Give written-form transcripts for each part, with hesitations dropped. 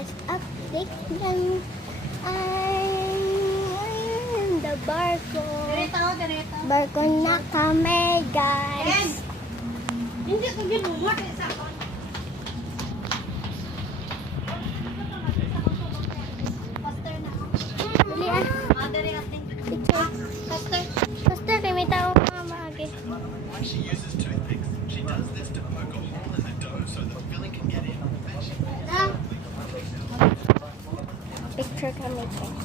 guys, update ng the barko. Barko na kami guys. Hindi ko ginuha sa akon. Faster na. Dali ah. Dali ating. Picture. Faster. Basta kami tao mga maagi. When she uses toothpicks, she does this to poke a hole in the dough so the filling can get in. Then she Picture kami guys.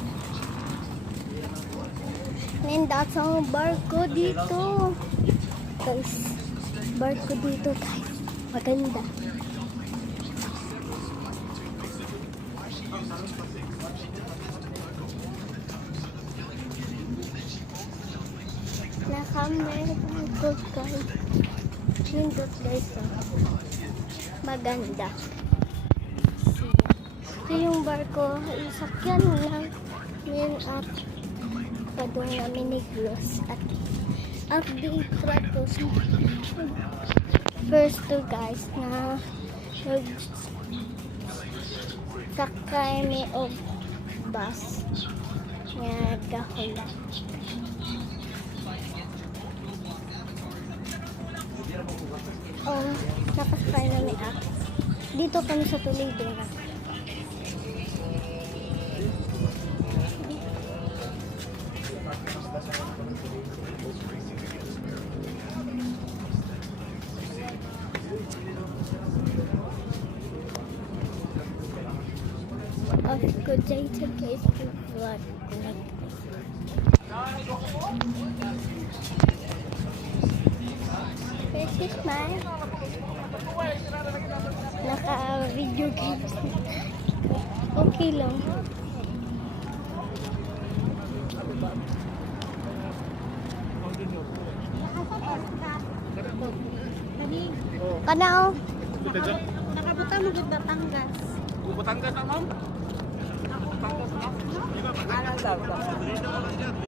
Nindot sa barko dito. Guys, barko dito guys. Maganda. Nakameron ko guys. Nindot guys. Maganda. Ito yung barko. Isakyan lang. Ngayon at padung namin ni Gross at update ko first to guys na sakay mi og bus nga gahula. Nakasakay na mi dito kami sa Toledo na. Of good day to guys to vlog like this. This is my naka-video games. Okay lang. Kanao. Nakabuta mo gid Batangas. Batangas na, ma'am? Batangas na? Alam lang.